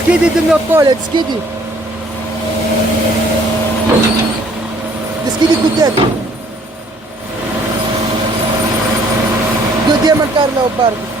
Skiddy do not call it, Skiddy. The Skiddy good dead. Good Diamond Carlo Park.